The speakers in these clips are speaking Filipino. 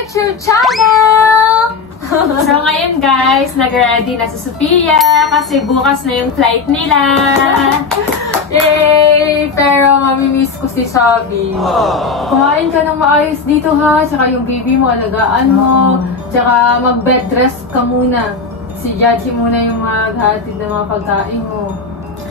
YouTube channel! So ngayon guys, nag-ready na si Sophia kasi bukas na yung flight nila. Yay! Pero mamimiss ko si Sabi. Kumain ka ng maayos dito ha, tsaka yung baby mo, alagaan mo, tsaka mag-bed rest ka muna. Si Yachi muna yung maghatid ng mga pagkain mo.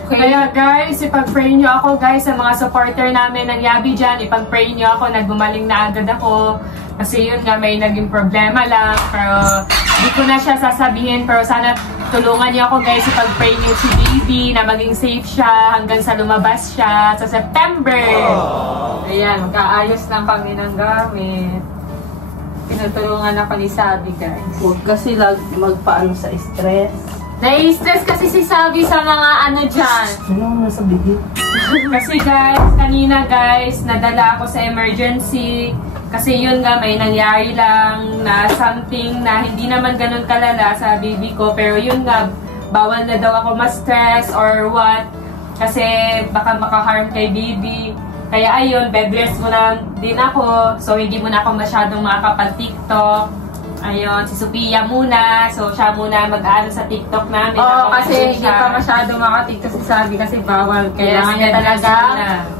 Okay. Kaya guys, ipag-pray nyo ako guys sa mga supporter namin ng Yabi dyan. Ipag-pray nyo ako, nagbumaling na agad ako. Kasi yun nga, may naging problema lang. Pero di ko na siya sasabihin. Pero sana tulungan niyo ako guys, ipag-pray niyo si baby na maging safe siya hanggang sa lumabas siya sa September. Ayan, magkaayos lang kami ng gamit. Pinutulungan ako ni Sabi guys. Huwag kasi magpaano sa stress. Nai-stress kasi si Sabi sa mga ano dyan. Ano nasa bigil? Kasi guys, kanina guys, nadala ako sa emergency. Kasi yun nga, may nangyari lang na something na hindi naman ganun kalala sa baby ko. Pero yun nga, bawal na daw ako ma-stress or what. Kasi baka makaharm kay baby. Kaya ayun, bed rest muna din ako. So hindi muna ako masyadong makakapag-TikTok. Ayun, si Sophia muna. So siya muna mag-ano sa TikTok namin. Oo, kasi hindi pa masyadong maka-TikTok si Sabi kasi bawal. Kailangan niya talaga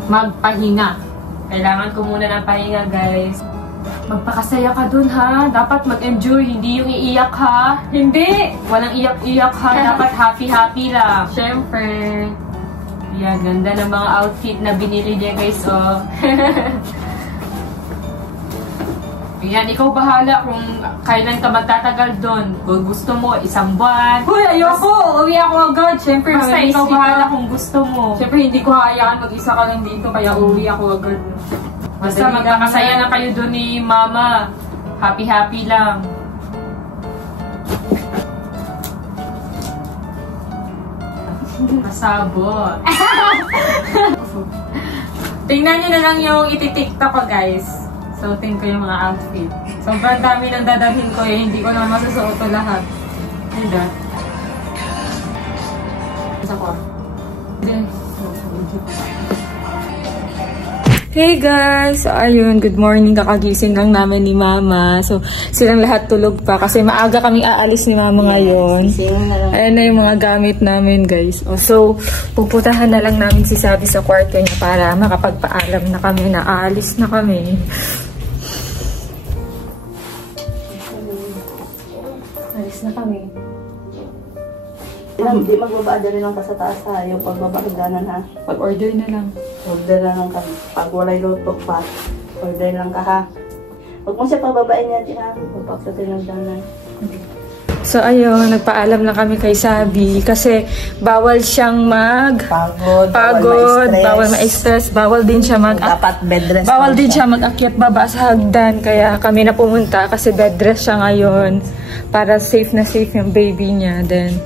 magpahinga. Kailangan ko muna ng pahinga, guys. Magpakasaya ka dun, ha? Dapat mag-enjoy, hindi yung iiyak, ha? Hindi! Walang iyak-iyak, ha? Dapat happy-happy lang. Siyempre. Yan, ganda ng mga outfit na binili niya, guys, oh. Yan, ikaw bahala kung kailan ka magtatagal doon. Kung gusto mo, 1 buwan. Uy, ayoko! Uwi ako agad. Siyempre, basta ikaw bahala kung gusto mo. Siyempre, hindi ko hayaan mag-isa ka lang dito, kaya uwi ako agad. Basta magkakasaya na kayo doon ni Mama. Happy-happy lang. Masabot. Tingnan nyo na lang yung iti-TikTok ko, guys. Suotin ko yung mga outfit. Sobrang dami nang dadalhin ko eh. Hindi ko na masusuot ko lahat. Hindi. Isa ko. Hey guys! So ayun, good morning. Kakagising lang namin ni Mama. So silang lahat tulog pa kasi maaga kaming aalis ni Mama ngayon. Ayan na yung mga gamit namin guys. So pupuntahan na lang namin si Sabi sa kwarto niya para makapagpaalam na kami na aalis na kami. Alis na kami. Hindi magbaba rin lang ka sa taas ha. Yung pagbaba hagdanan ha. Pag-order na lang. Order na lang ka. Pag walay lutok pa, order lang ka ha. Huwag mo siya pababain natin ha. Magpaksatin ng hagdanan. So ayun, nagpaalam na kami kay Sabi kasi bawal siyang pagod, bawal ma-stress, bawal din siya dapat bed rest. Bawal din siya mag-akyat baba sa hagdan kaya kami na pumunta kasi bed rest siya ngayon para safe na safe yung baby niya. Then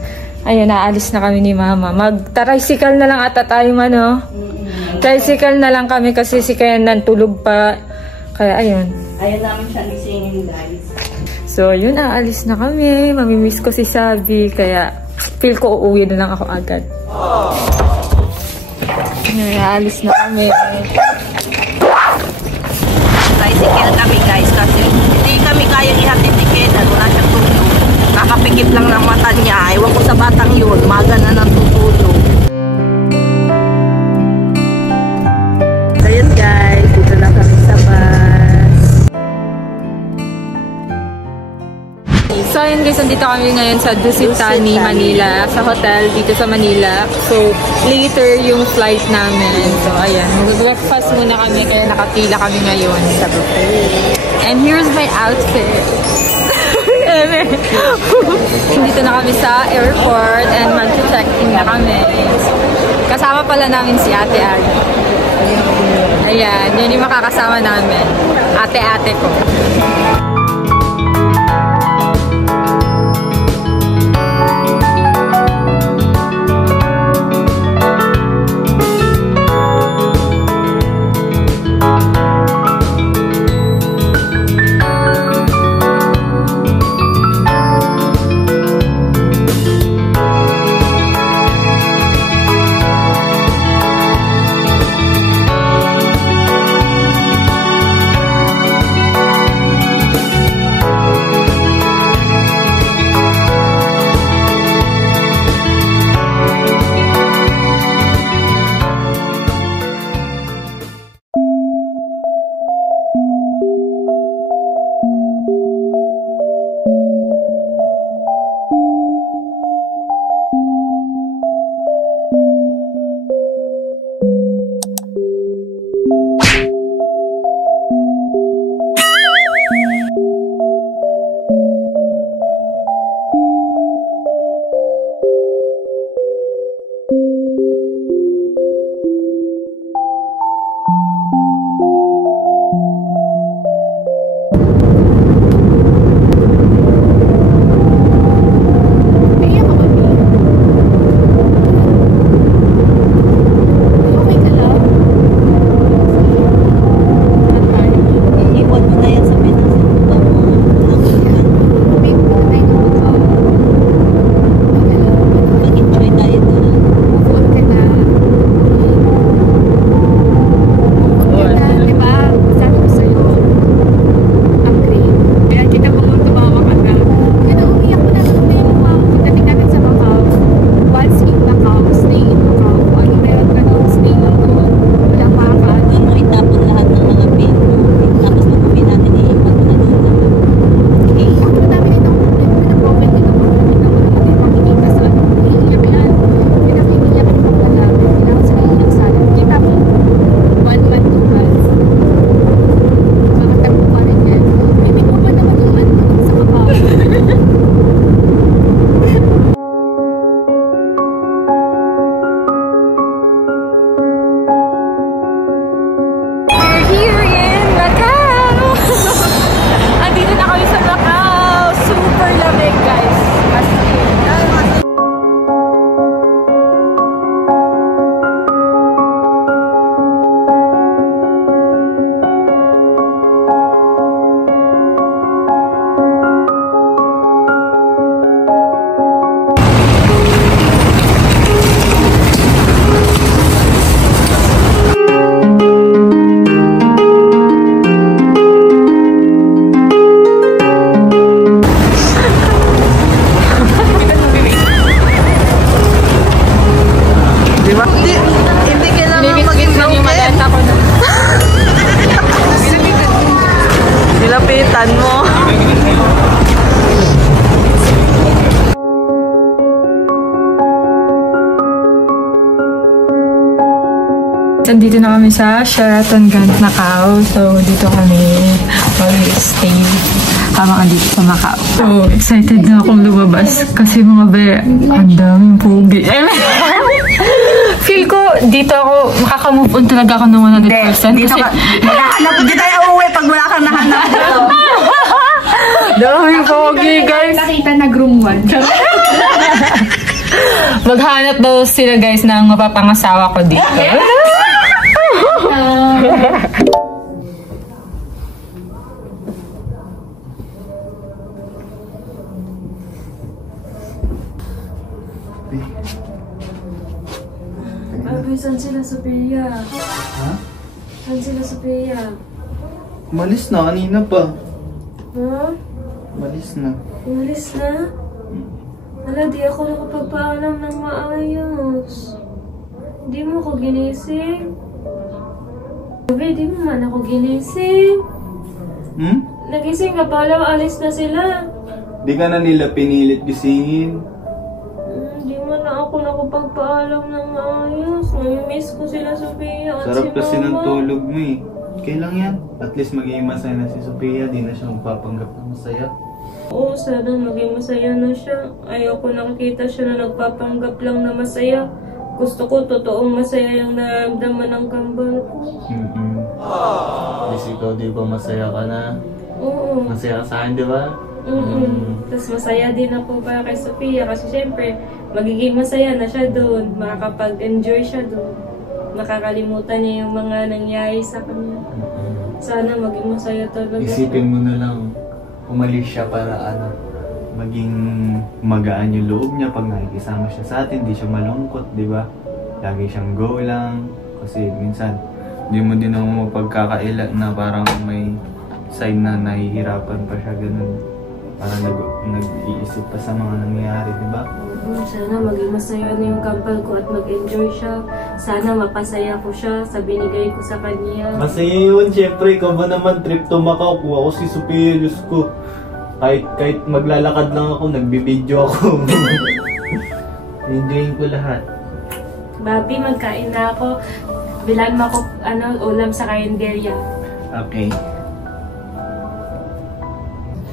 ayun, naalis na kami ni Mama. Mag-tricycle na lang ata tayo no? Tricycle na lang kami kasi si Kenan tulog pa. Kaya ayun. Ayun namin siya gisingin guys. So, yun, aalis na kami. Mamimiss ko si Sabi, kaya feel ko uuwi na lang ako agad. Yun, aalis na kami. Tricycle kami guys kasi hindi kami kaya ihatid ni Kenan. Wala siyang tulog. Nakapikit lang ng mata niya. Ewan ko sa batang yun. Maga na natutulog. So, yun guys. Dito na kami sa bus. So, ayun guys, nandito kami ngayon sa Dusitani, Manila. Sa hotel dito sa Manila. So, later yung flight namin. So, ayan. Mag-breakfast muna kami kaya nakapila kami ngayon sa buffet. And here's my outfit. Dito na kami sa airport and mag-check-in na kami. Kasama pala namin si Ate Ari. Ayan, yun yung makakasama namin. Ate-ate ko. andito na kami sa Sheraton Grand Macau. So, dito kami mag-stay habang andito sa Macau. So, excited na akong lumabas kasi mga ang daming pugi. Feel ko, dito ako, makaka-move on talaga ako ng 100%. Dito ka, maghahanap, di tayo uuwi pag wala kang nahanap dito. Daming pugi, guys. Nakita na groom 1. Maghanap daw sila guys ng mapapangasawa ko dito. Babe, saan sila Sophia? Ha? Saan sila Sophia? Umalis na, kanina pa. Ha? Umalis na. Umalis na? Wala, di ako nakapagpaalam ng maayos. Hindi mo ako ginising. Babe, di mo man ako ginising. Nagising ka pa lang, alis na sila. Di ka na nila pinilit gisingin. Hindi mo na ako nakapagpaalam ng maayos. Namimiss ko sila, Sophia, at Sarap si kasi ng Mama. tulog mo eh. Okay lang yan. At least magiging masaya na si Sophia. Di na siya magpapanggap na masaya. Oo, sana maging masaya na siya. Ayoko nakikita siya na nagpapanggap lang na masaya. Gusto ko totoong masaya yung nararamdaman ng kambal ko. Kasi ikaw di ba masaya ka na? Oo. Masaya ka sa akin, di ba? Tapos masaya din ako para kay Sophia kasi syempre magiging masaya na siya doon. Makakapag-enjoy siya doon. Makakalimutan niya yung mga nangyari sa kanya. Sana maging masaya talaga. Isipin mo na lang, umalis siya para maging magaan yung loob niya pag nakikisama siya sa atin, di siya malungkot, di ba? Lagi siyang go lang. Kasi minsan, di mo din ako mapagkakaila na parang may sign na nahihirapan pa siya, ganun. Parang nag-iisip pa sa mga nangyayari, di ba? Sana maging masaya na yung kampal ko at mag-enjoy siya. Sana mapasaya ko siya sa binigay ko sa kanya. Masaya yun, syempre. Ikaw ba naman trip to Macau? Kuha ko si Sophia, Diyos ko. Kahit maglalakad lang ako, nagbibideo ako. Enjoyin ko lahat. Babi, magkain na ako. Bilan mo ako ulam sa karinderya. Okay.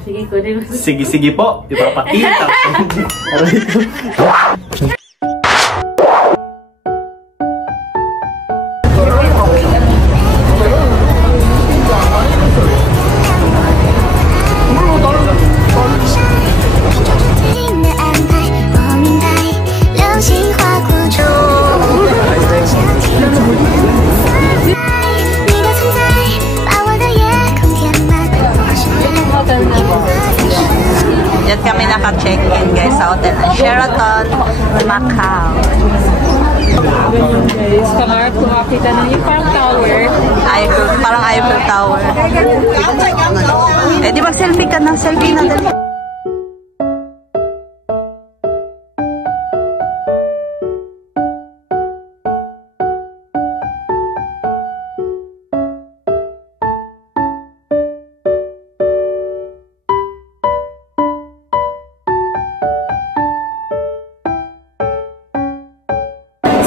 Sige, kunin mo. Sige po. Ipapakita. Diyan kami naka-check-in guys sa hotel ng Sheraton Macau. Guys, pangarap ko makita ng yung parang tower. Parang Eiffel Tower. Eh di mag-selfie ka na, selfie na din.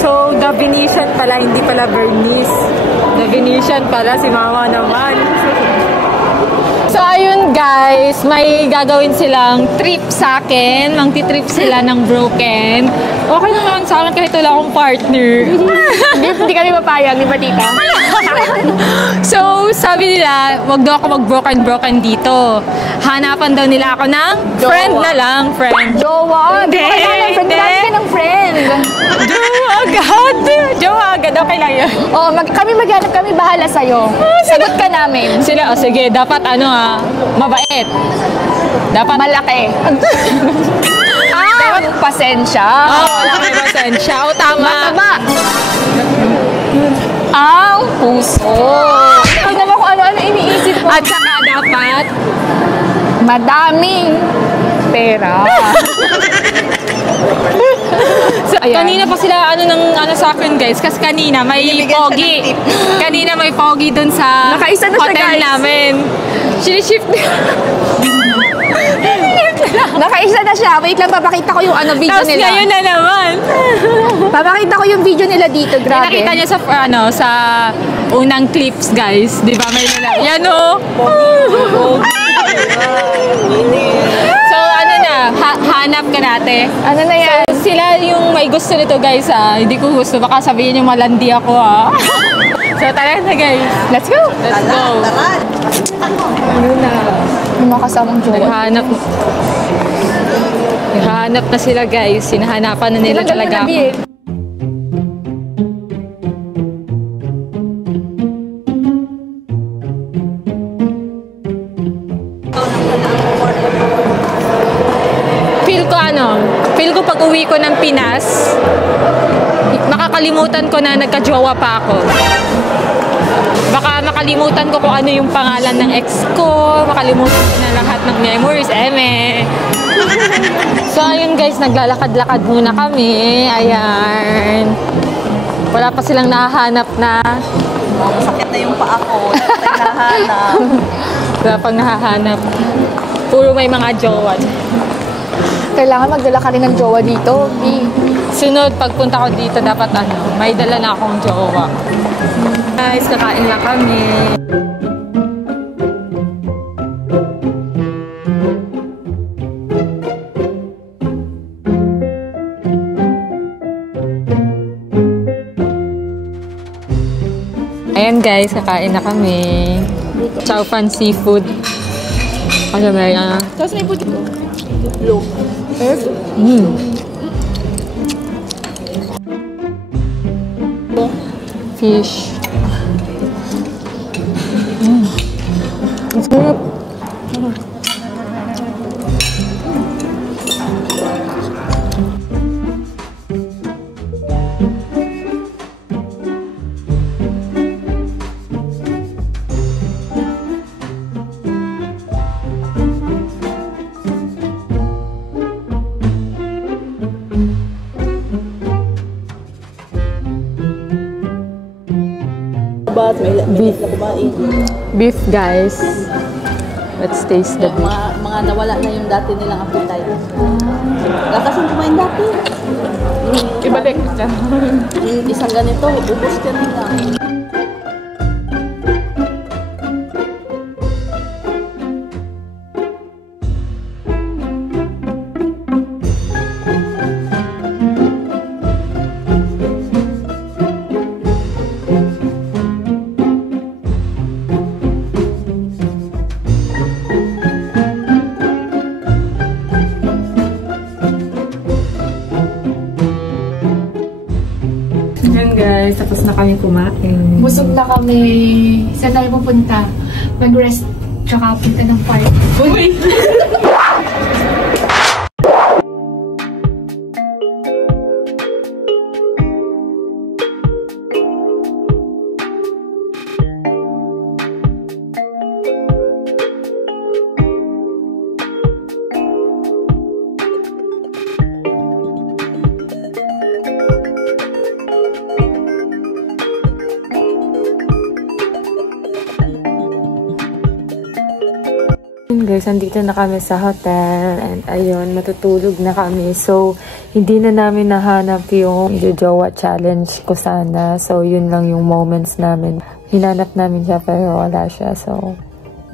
So, The Venetian pala, hindi pala Bernice. The Venetian pala, si Mama naman. So, ayun guys, may gagawin silang trip sa akin. Mang-trip sila ng Broken. Okay naman sa akin kahit wala akong partner. Hindi kami papayag, di ba tita? So, sabi nila, wag daw ako mag-broken dito. Hanapan daw nila ako ng friend na lang, friend. Jowa! Hindi, hindi. Ka ng friend! Jowa agad! Jowa agad, okay lang yun. Oh, kami maghanap, kami bahala sa'yo. Sagot ka namin. Sila, oh sige, dapat mabait. Dapat Malaki. Dapat pasensya. malaki pasensya. O, tama. Mataba. Ang puso. Tignan mo kung ano-ano iniisip mo. At saka dapat, Madaming pera. so, kanina pa sila sa akin guys, kasi kanina may pogi. Kanina may pogi dun sa Nakaisa na siya, hotel guys. namin. Shift Nakaisa na siya. Wait lang, papakita ko yung video Tapos nila. ngayon na naman. Papakita ko yung video nila dito, grabe. Nakita niyo sa unang clips, guys. Di ba may nila? Yan o. So ano na, hanap ka natin. Ano na yan? So, sila yung may gusto nito, guys. Hindi ko gusto. Baka sabihin yung malandi ako, So tara na, guys. Let's go! Let's go. Yun na. Yung mga kasamang jowa. Naghahanap na sila, guys. Sinahanapan na nila talaga ako. Feel ko pag uwi ko ng Pinas, makakalimutan ko na nagka-jowa pa ako. Baka makalimutan ko kung ano yung pangalan ng ex ko, makalimutan ko na lahat ng memories, So ayun guys, naglalakad-lakad muna kami. Ayan. Wala pa silang nahahanap na. Sakit na yung paa ko. Nahahanap. Wala pang nahahanap. Puro may mga jowa. Kailangan magdala ka rin ng jowa dito, B. Sunod, pagpunta ko dito, dapat may dala na akong jowa. Guys, kakain lang kami. Ayan guys, kakain na kami. Chow Fan Seafood. Ano ba yan? Tapos may puti ko. Blue. Fish. Beef guys. Let's taste the beef. Mga nawala na yung dati nilang appetite. Lakasan kumain dati. Ibalik. Yung isang ganito, ubos ka nila. Guys, tapos na kami kumain. Busog na kami. Saan tayo pupunta? Mag-rest, tsaka punta ng park. Uy! Guys, andito na kami sa hotel and ayun, matutulog na kami. So, hindi na namin nahanap yung jowa challenge ko sana. So, yun lang yung moments namin. Hinanap namin siya pero wala siya. So,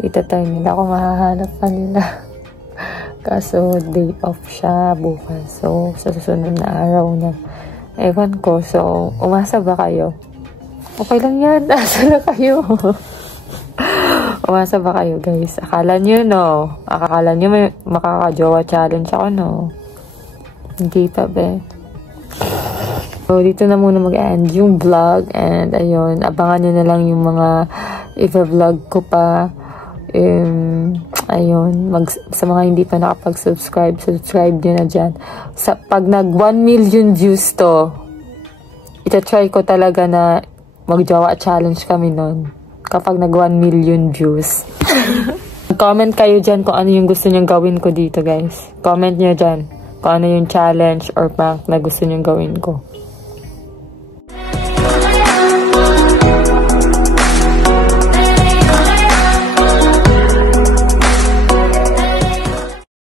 itatry nila kung mahahanap pa nila. Kaso, day off siya bukas. So, sa susunod na araw na. Ewan ko. So, umasa ba kayo? Okay lang yan. Asa na kayo? Umasa ba kayo guys? Akala nyo no? Akala nyo may makaka-jowa challenge ako no? Hindi pa be. So dito na muna mag-end yung vlog and ayun, abangan nyo na lang yung mga i-vlog ko pa. Ayun, sa mga hindi pa nakapag-subscribe, subscribe nyo na dyan. Pag nag 1 million views to, ita-try ko talaga na mag-jowa challenge kami nun. Kapag nag 1 million views. Comment kayo dyan kung ano yung gusto nyong gawin ko dito guys. Comment nyo dyan kung ano yung challenge or prank na gusto nyong gawin ko.